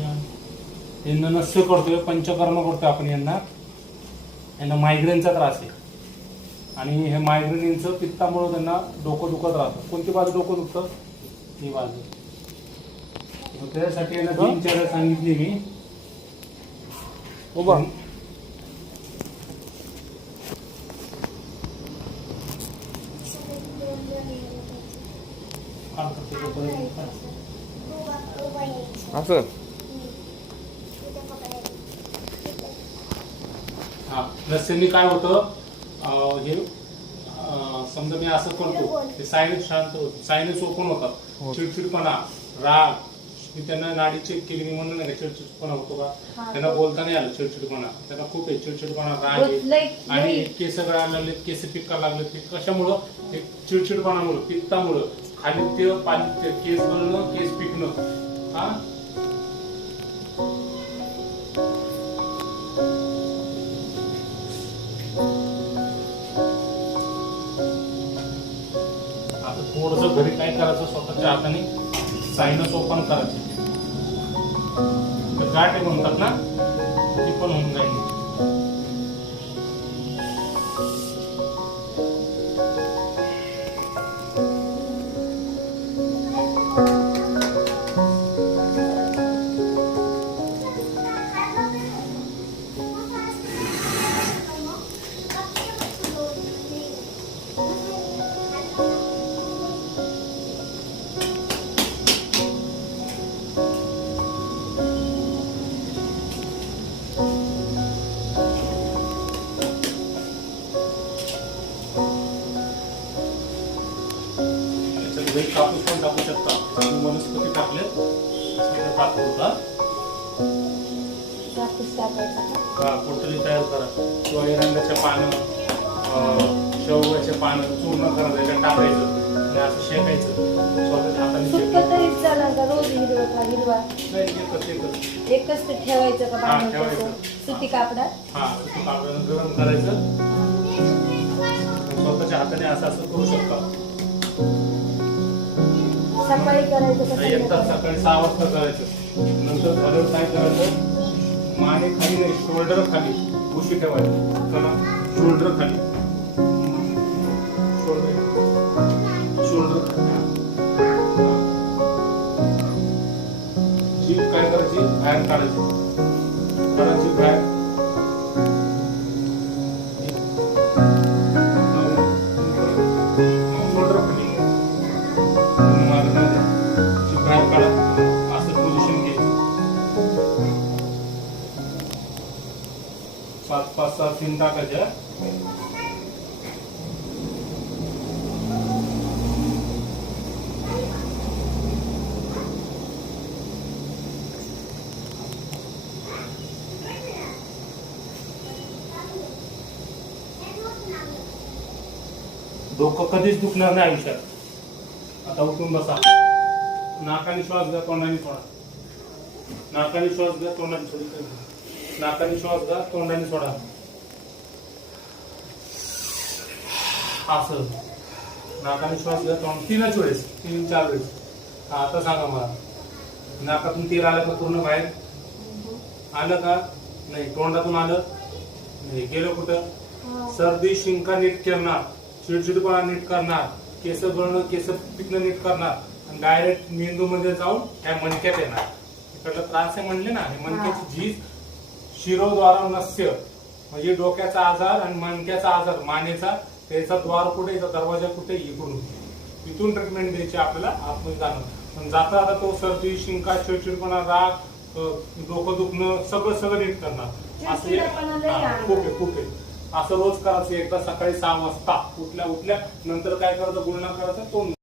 यांना नस्य करतोय, पंचकर्म करतोय आपण यांना मायग्रेनचा त्रास आहे आणि हे मायग्रेन यांचं पित्तामुळे त्यांना डोकं दुखत राहतं. कोणती बाजू डोकं दुखतं? ही बाजू. त्यासाठी यांना दिनचर्या सांगितली मी. उभा असं हा नसेंनी काय होतं, हे समजा मी असं करतो ते सायनस शांत होत, सायनस ओपन होतात, चिडचिडपणा, राग. मी त्यांना नाडी चेक केली, मी म्हणलं नाही का चिडचिडपणा होतो का, त्यांना बोलता नाही आलं. चिडचिडपणा त्यांना खूप आहे, चिडचिडपणा, राग आहे आणि केस गळायला लागले, केस पिकायला लागले. ते कशामुळं? एक चिडचिडपणामुळं, पित्तामुळं, खालित्य, पालित्य, केस गळणं, केस पिकणं. हा थोडस घरी काय करायचं, स्वतःच्या हाताने सायनस ओपन करायचे. गाठ म्हणतात ना, ती पण होऊन जाईल. कापूस पण टाकू शकता, वनस्पती टाकले कोठरी तयार करा, किंवा एरंडाच्या पानं, शेवग्याचे पानं चूर्ण करा, त्याच्यात टाकायचं आणि असं शेकायचं स्वतःच्या हाताने. एकच ते ठेवायचं का? सुती कापडात. हा, सुती कापडानं गरम करायचं, स्वतःच्या हाताने असं असं करू शकता. सकाळी करायचं का? एकदा सकाळी 6 वाजता करायचं. नंतर झाल्यावर काय करायचं, माने खाली नाही, शोल्डर खाली उशी ठेवायचं. शोल्डर खाली, शोल्डर जीभ काय करायची, बाहेर काढायची. जीभ बाहेर, शोल्डर खाली, जीभ बाहेर काढा. असं पोझिशन घे. 5-6 सीन टाकायच्या. डोकं कधीच दुखणार नाही आयुष्यात. आता उठून बसा. नाकाने श्वास घ्या, तोंडाने सोडा. नाकाने श्वास घ्या, तोंडाने सोडा. नाकाने श्वास घ्या, तोंडाने सोडा. असं नाकाने श्वास घ्या, तोंड 3च वेळेस, 3-4 वेळेस. आता सांगा मला, नाकातून तेल आलं का पूर्ण बाहेर आलं का नाही? तोंडातून आलं नाही, गेलं कुठं? सर्दी शिंका नीट करणार, चिडचिडपणा नीट करणार, केस गळणं, केस पिकणं नीट करणार आणि डायरेक्ट मेंदू मध्ये जाऊन ह्या मणक्यात येणार. इकडला त्रास आहे म्हणले ना, हे मणक्याची झीज, शिरोद्वार नस्य म्हणजे डोक्याचा आजार आणि मणक्याचा आजार, मानेचा, त्याचा द्वार कुठे, दरवाजा कुठे, इकडून इथून ट्रीटमेंट द्यायची आपल्याला. आतमध्ये जाणं पण जाता आता तो सर्दी शिंका, चिडचिडपणा, राग, डोकं दुखणं सगळं नीट करणार. असं खूप आहे. असं रोज करायचं. एकदा सकाळी 6 वाजता उठल्या नंतर काय करायचं, गुळणा करायचा, तोंड